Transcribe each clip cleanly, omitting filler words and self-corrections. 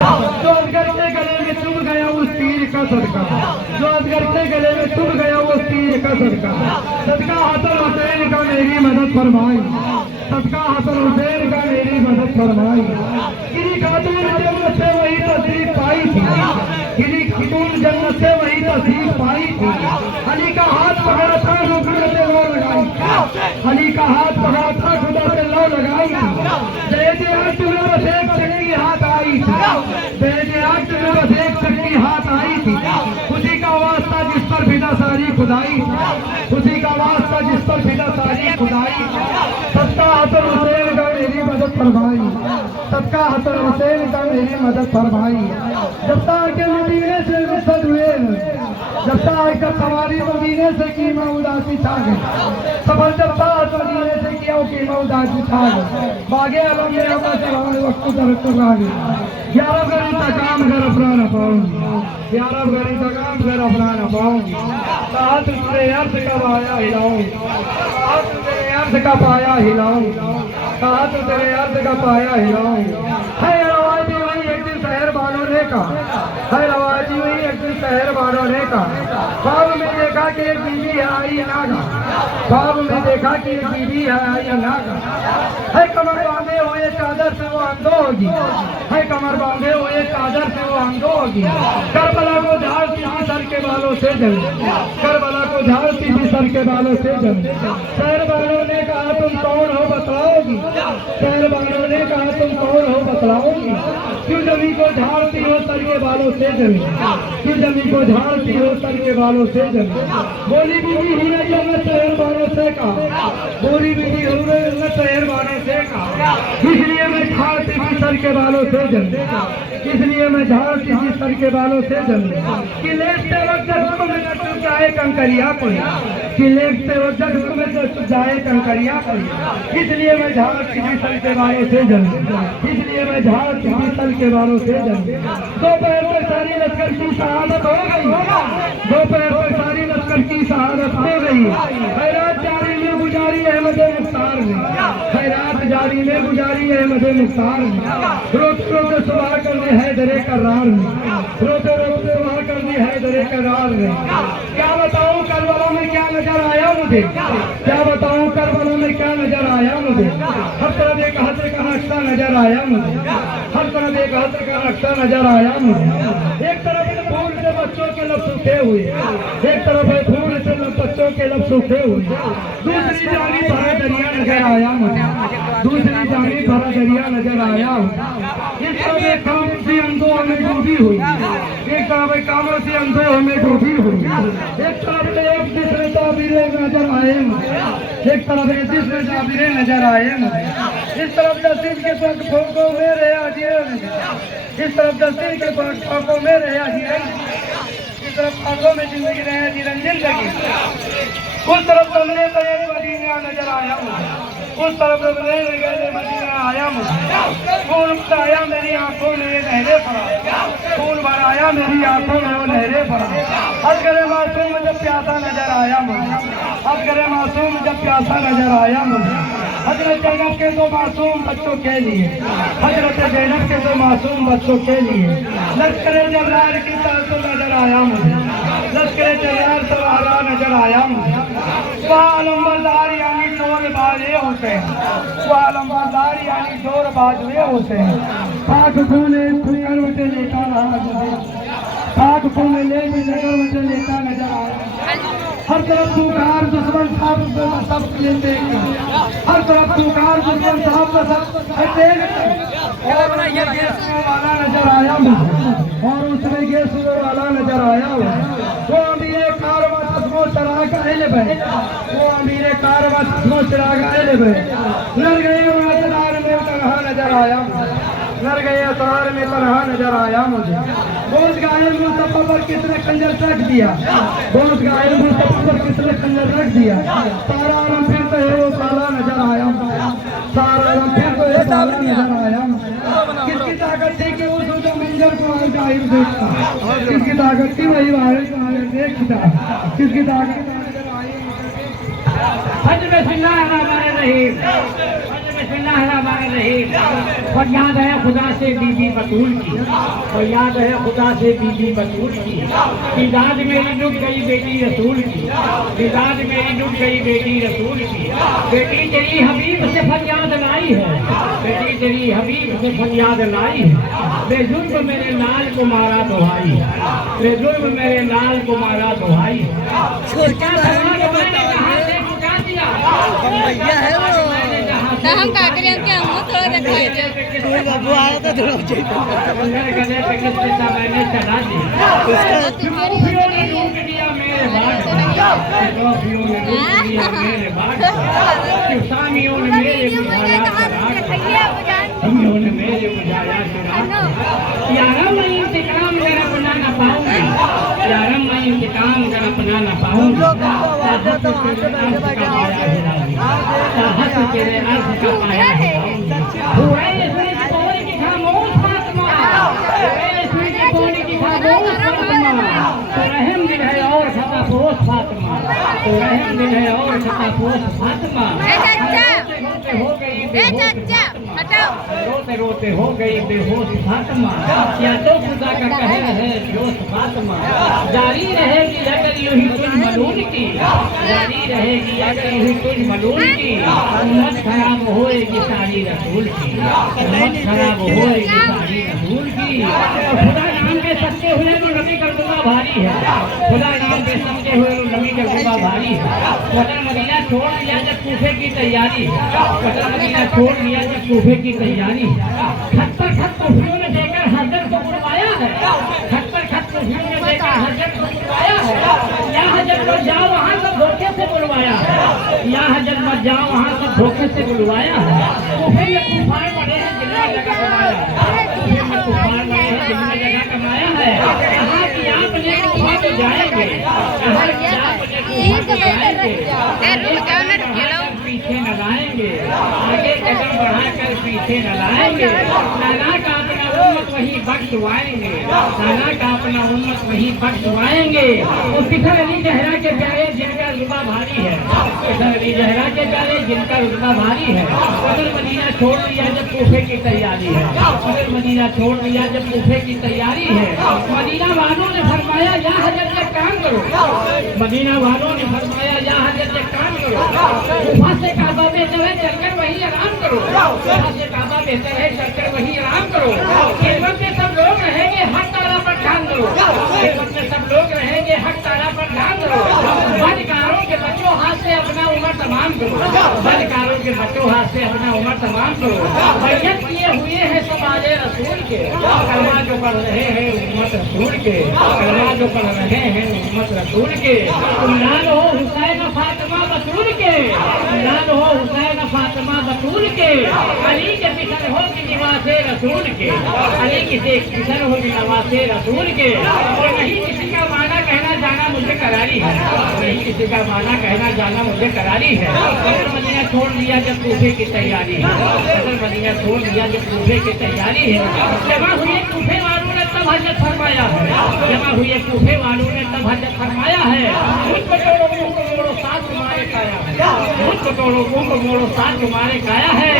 जो असगर के गले में चुभ गया उस तीर का सदका, जो असगर के गले में चुभ गया उस तीर का सदका, सदका हसन हुसैन का मेरी मदद फरमाई, सदका हसन हुसैन का मेरी मदद फरमाई। किसी खातून जन्नत से वही तस्वीर पाई थी, किसी खातून जन्नत से वही तस्वीर पाई थी। अली का हाथ पकड़ा था खुदा से लो लगाई, अली का हाथ पकड़ा था खुदा से लो लगाई। जैसे आज में बस एक चक्की हाथ आई थी, जैसे आज में बस एक चक्की हाथ आई थी। उसी का वास्ता जिस पर फिदा सारी खुदाई, उसी का वास्ता जिस पर फिदा सारी खुदाई। सदका हसन हुसैन का मेरी मदद फरमाई, सदका हसन हुसैन का मेरी मदद फरमाई। जब तक के मदीने से रुखसत हुए, जब तक का सवारी मदीने से कीमा उदासी छा गई, सफर जब तक मदीने से किया कीमा उदासी छा गई। बागे आलम में अपना चलाने वक्त तरफ कर रहा है। यारब गरी तकाम घर अपना न पाऊंगी, यारब गरी तकाम घर अपना न पाऊंगी। साथ तेरे अर्थ का पाया हिलाऊं, साथ तेरे अर्थ का पाया हिलाऊं, साथ तेरे अर्थ का पाया हिलाऊं। है रवायती वही एक दिन शहर वालों ने कहा, है रवायती वही एक दिन शहर वालों ने कहा। ख्वाब में देखा कि एक बीवी है आई नागा, ख्वाब में देखा कि एक बीवी है आई नागा। है कमर बांधे हुए चादर से वो अंधो होगी, है कमर बांधे हुए चादर से वो अंधो होगी। करबला को झाड़ती थी सर के बालों से जल, करबला को झाड़ती थी सर के बालों से जल। शहर वालों ने कहा तुम कौन हो बतलाओगी, शहर वालों ने कहा तुम कौन हो बतलाओगी। क्यों जमी को झाड़ती हो सर के बालों से जल, क्यों जमी को झाड़ती हो सर के बालों से जल। बोली बीबी ही ने जन्नत शहर वालों से कहा, बोली बीबी ने शहर वालों से कहा। इसलिए मैं झाड़ती थी सर के बालों से जल, इसलिए मैं झाड़ती थी सर के बालों से जल। कि लेटते वक्त हुक्म में चुप जाए कंकरिया कोई, कि लेटते वक्त हुक्म में चुप जाए कंकरिया कोई। इसलिए मैं झाड़ती थी सर के बालों से जल, इसलिए मैं झाड़ती थी सर के बालों से जल। दोपहर तक सारी लश्कर की शहादत हो गई, दोपहर तक सारी लश्कर की शहादत हो गई। खैरात जारी में गुजारी अहमद मुख्तार ने, खैरात जारी में गुजारी अहमद मुख्तार ने। रोते रोते सुबह कर दी हैदरे करार ने, रोते रोते सुबह कर दी हैदरे करार ने। क्या बताऊं करबला में क्या नजर आया मुझे, क्या बताऊं करबला में क्या नजर आया मुझे। हर तरफ एक हस्र का नक्शा नजर आया मुझे, हर तरफ एक हस्र का नक्शा नजर आया मुझे। एक तरफ फूल से बच्चों के लब सूखे हुए, एक तरफ है फूल से बच्चों के लब सूखे हुए। दूसरी जानी भरा दरिया नजर आया मुझे, दूसरी जानी भरा दरिया नजर आया। इस तरह कामों से अंधों हमें डूबी हुई, एक तरफ कामों से अंधों हमें डूबी हुई। एक तरफ एक दूसरे ताबीरें नजर आए मुझे, एक तरफ एक दूसरे ताबीरें नजर आए मुझे। इस तरफ दस्तीन के पग ठोकों में रहे हाजिर, इस तरफ दस्तीन के पग ठोकों में रहे हाजिर, इस तरफ आंखों में जिंदगी रहे निरंजन लगी। उस तरफ तुमने गए मदीना नजर आया मुझे, उस तरफ तुमने गए मदीना आया मुझे। खून भराया मेरी आंखों में ये नहरे पड़ा, खून भराया मेरी आंखों में वो नहरे पड़ा। असगरे मासूम जब प्यासा नजर आया मुझे, असगरे मासूम जब प्यासा नजर आया मुझे। हजरत ज़ैनब के दो मासूम बच्चों के लिए, हजरत ज़ैनब के दो मासूम बच्चों के लिए लश्कर जर्रार की तरफ नजर आया मुझे, लश्कर जर्रार सवारा नजर आया मुझे। वह अलमबरदार यानी जोर बाजे होते हैं, वह अलमबरदार यानी जोर बाजुए होते हैं। पाक खूने करवटे लेता रहा मुझे, पाक खूने ले भी करवटे लेता नजर आया। हर तरफ पुकार दुश्मन साहब सब लेते, हर तरफ पुकार दुश्मन साहब का सब वाला नजर आया मुझे, और उसमें ये सुबह वाला नजर आया। वो अमीर कारवा तस्मो चरा का इल्म है, वो अमीर कारवा तस्मो चरा का इल्म है। लड़ गए असरार में तनहा नजर आया, लड़ गए असरार में तनहा नजर आया मुझे। बोझ गायल मुस्तफा पर किसने खंजर रख दिया, बोझ गायल मुस्तफा पर किसने खंजर रख दिया। सारा आलम फिर तो है वो काला नजर आया, सारा आलम फिर तो है काला नजर आया। किसकी ताकत थी कि उस मंजर को गायब देखता, किसकी ताकत थी वही वाहिद देखता, किसकी ताकत। हज में बिस्मिल्लाहिर्रहमानिर्रहीम। और याद है खुदा से बीबी बतूल की, और याद है खुदा से बीबी बतूल की, मिजाज मेरी डूब गई बेटी रसूल की, मिजाज मेरी डूब गई बेटी रसूल की। बेटी तेरी हबीब से फरियाद लाई है, बेटी तेरी हबीब से फरियाद लाई है। बेजुर्म मेरे लाल को मारा तो भाई, बेजुर्म मेरे लाल को मारा तो भाई। क्या धर्मा को मैंने कहाँ से पुकार दिया, भैया है वो तो हम का करें क्या हम थोड़ा दिखाई दे वो आया था थोड़ा गले पे किस पैसा मैंने चढ़ा दिया, ट्रॉफियों ने लूट लिया मेरे बाग, ट्रॉफियों ने लूट लिया मेरे बाग, किसानियों ने मेरे बुझाया शराब, सामियों ने मेरे बुझाया शराब। यारा मैं इंतकाम कर अपना न पाऊंगी, यारा मैं इंतकाम कर अपना न पाऊंगी। चाहत तेरे अर्थ का पाया हुआ इसमें कौन की खामोश फातिमा, इसमें कौन की खामोश फातिमा। तो रहम दिल है और खतापोश फातिमा, तो रहम दिल है और खतापोश फातिमा। रोते रोते हो गई बेहोश फातिमा, या तो खुदा का कहर है जोश फातिमा। जारी रहेगी अगर यूं ही तुझ मलून की, जारी रहेगी अगर यूं ही तुझ मलून की। उम्मत खराब होएगी सारी रसूल की, उम्मत खराब होएगी सारी रसूल की। खुदा नाम पे सच्चे हुए तो नबी का रुतबा भारी है, खुदा नाम पे सच्चे हुए तो नबी का रुतबा भारी है। वतन मदीना छोड़ दिया जब कूफे की तैयारी, वतन मदीना छोड़ दिया जब कूफे की तैयारी। खत पर खत कूफियों ने देकर हजरत को बुलवाया है, खत पर खत कूफियों ने देकर हजरत को बुलवाया है। या हजरत पर जाओ वहाँ सब धोखे से बुलवाया है, या हजरत पर जाओ वहाँ सब धोखे से बुलवाया है। कूफे में तूफान पड़े हैं जिनने जगह कमाया है, कूफे में तूफान पड़े हैं जिनने जगह कमाया है। कहाँ की आपने कूफा को जाएंगे, कहाँ की आपने कूफा को जाएंगे, पीछे न लाएंगे, आगे कदम बढ़ाकर पीछे न लाएंगे। नाना का अपना उम्मत वही बख्शवाएंगे, नाना का अपना उम्मत वही बख्शवाएंगे। और फिकर अली जहरा के प्यारे जिनका रुतबा भारी है, फिकर अली जहरा के प्यारे जिनका रुतबा भारी है। अगर मदीना छोड़ दिया जब कूफे की तैयारी है, अगर मदीना छोड़ दिया जब कूफे की तैयारी है। मदीना वालों ने फरमाया या हजरत एक काम करो, मदीना वालों ने फरमाया या हजरत एक काम करो। वहाँ से काबा बेहतर है चलकर वही आराम करो, वहाँ से काबा बेहतर है चलकर वही आराम करो। खिदमत में सब लोग रहेंगे हक तारा पर ध्यान करो, खिदमत में सब लोग रहेंगे हक तारा पर ध्यान करो। बदकारों के बच्चों हाथ से अपना उम्र तमाम करो, बदकारों के बच्चों हाथ से अपना उम्र तमाम करो। बैयत किए हुए हैं सब आले रसूल के, कलमा जो पढ़ रहे हैं उम्मत रसूल के, कलमा जो पढ़ रहे हैं उम्मत रसूल के। इमरान हो हुसैन फातिमा बतूल के, इमरान हो हुसैन फातिमा बतूल के। अली के फिक्र हो कि निवासे रसूल के, अली की फिक्र हो कि नवासे रसूल के। और नहीं किसी का माना कहना जाना मुझे करारी है, नहीं किसी का माना कहना जाना मुझे करारी है। अगर मदीना छोड़ दिया जब कूफे की तैयारी है, अगर मदीना छोड़ दिया जब कूफे की तैयारी है। जमा हुए कूफे वालों ने तब हजरत फरमाया है, जमा हुए कूफे वालों ने तब हजरत फरमाया है। मुझ कटोरों को मोड़ो साथ तुम्हारे काया है, मुझ कटोरों को मोड़ो साथ तुम्हारे काया है।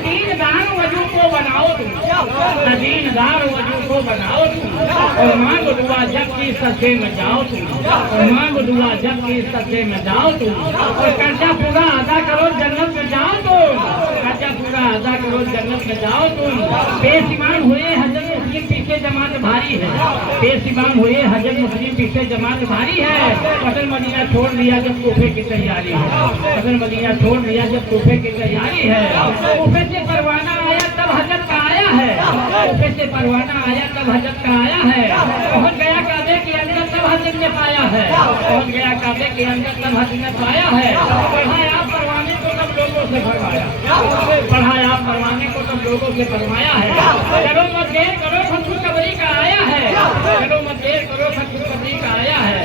दीनदार वजू को बनाओ तुम, दीनदार वजू को बनाओ तुम। और मांग दुआ जब की सदे में जाओ तुम, और मांग दुआ जब की सदे में जाओ तुम। और कर्जा पूरा अदा करो जन्नत में जाओ तुम, कर्जा पूरा अदा करो जन्नत में जाओ तुम। बेसीमान हुए हजरत मुस्लिम पीछे जमात भारी है, बेसीमान हुए हजरत मुस्लिम पीछे जमात भारी है। अगर मदीना छोड़ दिया जब कूफे की तैयारी है, अगर मदीना छोड़ दिया जब कूफे की तैयारी है। कूफे से परवाना आया तब हजरत का आया है, कूफे से परवाना आया तब हजरत का आया है। पहुंच गया काबे के अंदर तब हजरत ने पाया है, पहुंच गया काबे के अंदर तब हजरत ने पाया है। पढ़ाया परवाने को तब लोगों से फरमाया, पढ़ाया परवाने को तब लोगों से फरमाया है। चलो मत देर करो खुशखबरी का आया है, चलो मत देर करो खुशखबरी का आया है।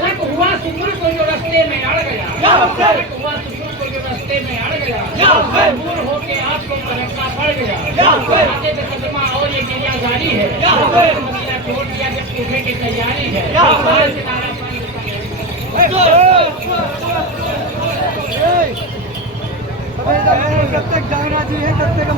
शक हुआ सुकुर को जो रास्ते में अड़ गया, शक हुआ सुकुर को जो रास्ते में अड़ गया। दूर होके आपको तरक्का पड़ गया, आगे से कदमा और ये गिरिया जारी है। मदीना छोड़ दिया जब कूफे की तैयारी है। प्रत्येक जागराजी है प्रत्येक